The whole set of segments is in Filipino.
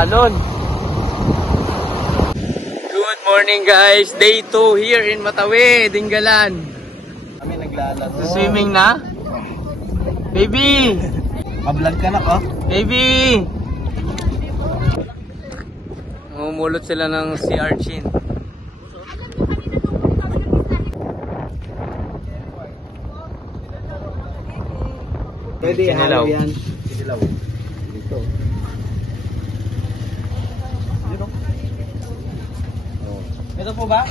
nahalon. Good morning guys, day 2 here in Matawi, Dingalan. Kami naglalaro. Swimming na? Baby! Mablog ka na ko? Baby! Umulot sila ng sea urchin. Pwede Sinilaw. halo yan. Sinilaw. Dito. Dito. Oh. Ito po ba?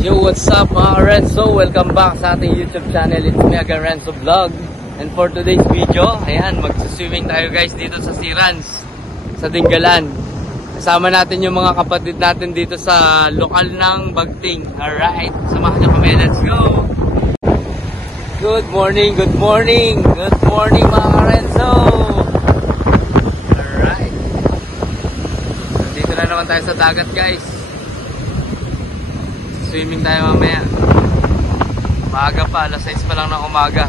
Yo, what's up mga Renzo? Welcome back sa ating YouTube channel. It's me again, Renzo Vlog. And for today's video, ayan, magsiswimming tayo guys dito sa Sirans, sa Dingalan. Kasama natin yung mga kapatid natin dito sa lokal ng Bagting. Alright, samahan nyo kami. Let's go! Good morning, good morning! Good morning mga Renzo! Alright. Dito na naman tayo sa dagat guys. Swimming tayo mamaya. Maaga pa, alas 6 pa lang ng umaga.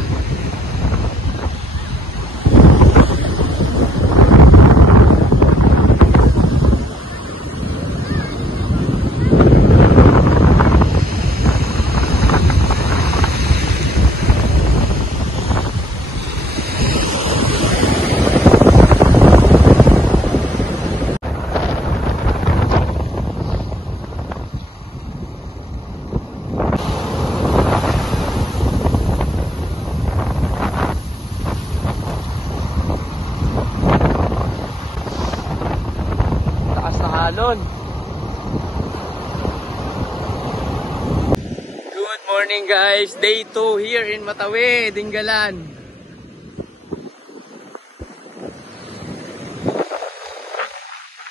Good morning guys, day 2 here in Matawi, Dingalan.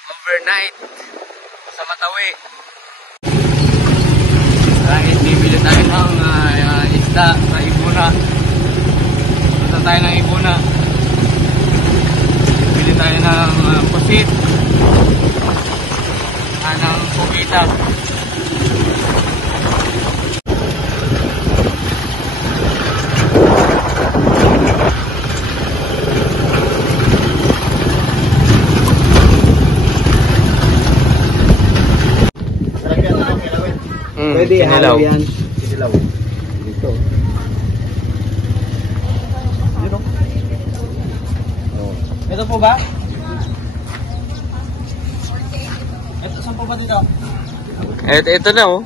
Overnight sa Matawi. Kahit bibili tayo ng isda sa Ibuna. Punta tayo ng Ibuna. Bibili tayo ng pusit. Ng pubita. Pwede halo yan. Sinilaw. Dito. Dito. Oh. Ito po ba? Ito, saan po ba dito? Ito na oh.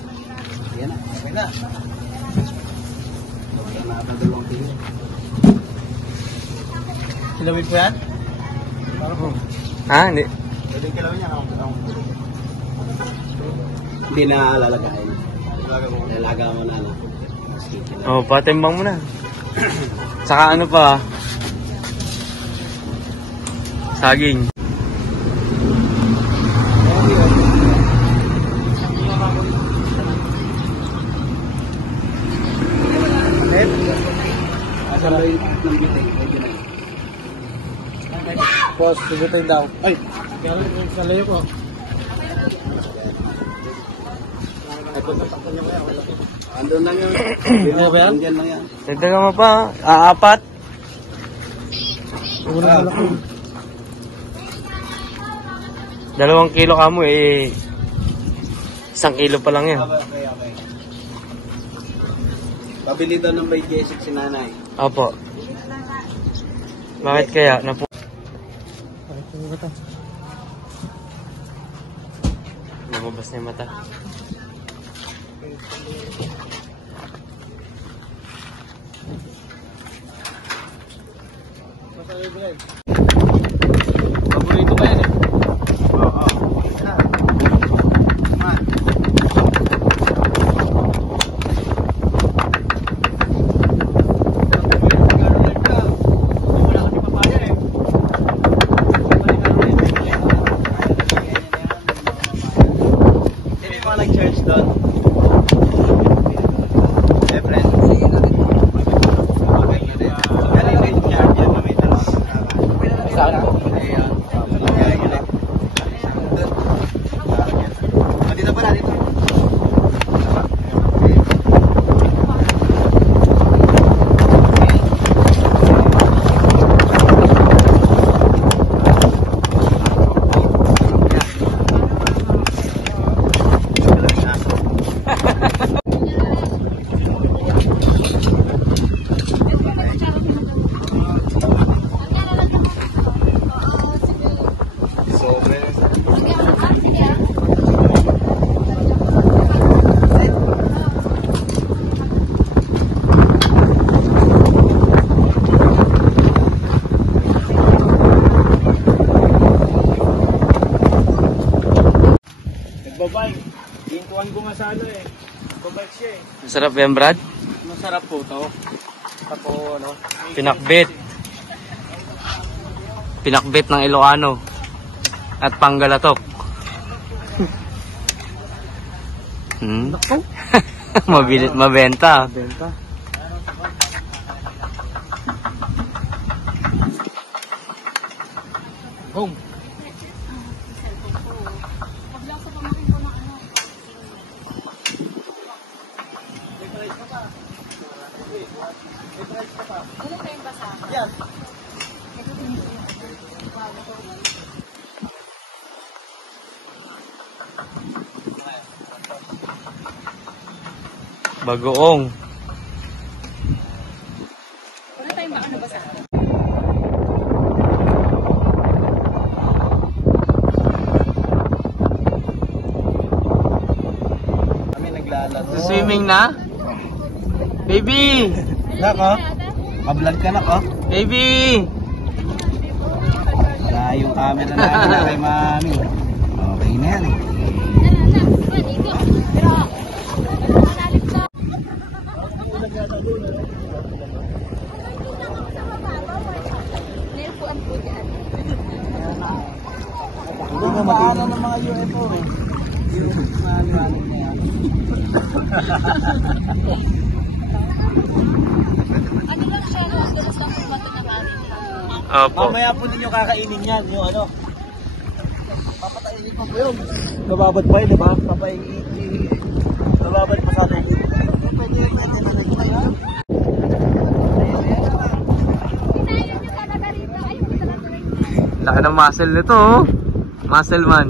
Yan na, okay na. Kilawin po yan? Ha? Hindi. Pwede kilawin yan. Hindi na lalagayin. Lalaga mo na. Oh, patimbang mo na. Saka ano pa? Saging. Boss, subutin daw. Ay! Sa layo ko. Andun lang yun. Ano ba yan? Andyan lang yan. Dagdagan mo pa. Apat. Dalawang kilo ka mo eh. 1 kilo pa lang yan. Okay. Pabili daw ng may J6 si nanay. Opo. Bakit kaya? Lumabas na yung mata. Paborito ba yan eh? Oo. Church doon. Siyempre. Galing din siya. Diyan na may dalawa. Saan? Dito pala, dito. Nagbabike. Gintuan ko nga sa ano eh. Nagbabike siya eh. Masarap yan, Brad? Masarap po to. Tapo ano. Pinakbit. Pinakbit ng Ilocano. At Panggalatok. Nako. Mabenta. Benta. Home. Yan. Bagoong. Wala tayong baka nabasa. Kami naglalaro. Swimming na? Baby! Nako. Mablog ka na ko. Baby! Wala yung camera namin na kay mami. Okay na yan eh. Hindi mo makita ng mga UFO eh. Yung ano na yan. Ano lang siya, dalas lang kung bato na kanin. Opo. Mamaya po ninyo kakainin yan, yung ano. Papatayin pa po yun. Mababad pa yun, di ba? Mababad pa sa atin. Pwede na nagtayo. Laki ng muscle nito, oh. Muscle man.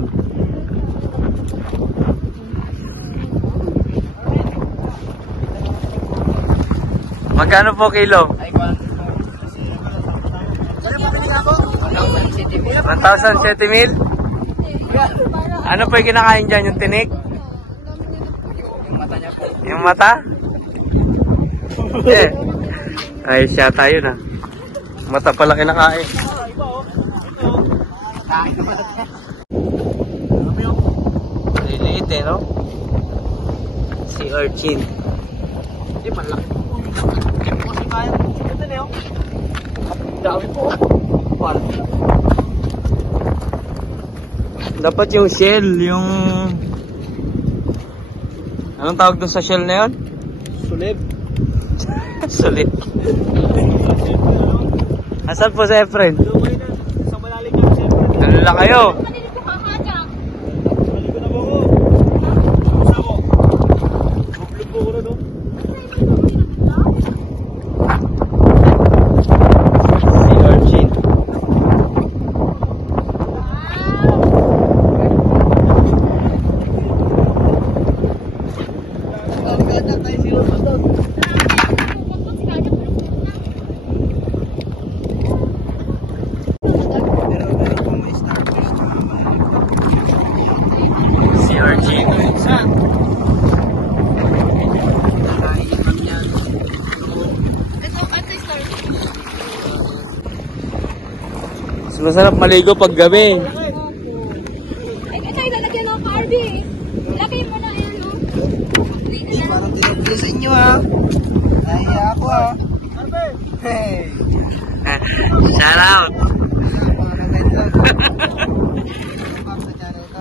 Magkano po kilo? 1,000 mil? Ano po yung kinakain dyan? Yung tinik? Yung mata? Eh. Ay, siya tayo na. Mata pala kinakain. Liliit eh, no? Si urchin. Hindi, malaki. Kasi kaya. Ito na yun. Dami po. Dapat yung shell, yung... Anong tawag doon sa shell na yun? Sulib. Sulit. Asan po sa Efren? Lumay na. Sa malalim na siya. Dalo lang kayo. Malilig ko kakajak. Maligo na po ako. Gusto ko. Bublog po ko na no. Si urchin. masarap maligo pag gabi. Ay, tayo lalagyan ng Barbie. Lagay mo na yan, no? Parang tinagpili sa inyo ha. Nahiya ako ha. Hey! Shout out! Mga kaganda. Sa channel ko.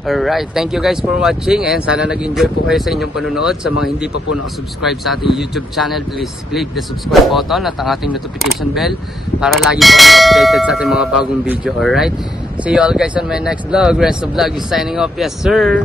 Alright, thank you guys for watching and sana nag-enjoy po kayo sa inyong panunood. Sa mga hindi pa po nakasubscribe sa ating YouTube channel, please click the subscribe button at ang ating notification bell para lagi po kayo updated sa ating mga bagong video. Alright, see you all guys on my next vlog. Renzo Vlog is signing off. Yes sir!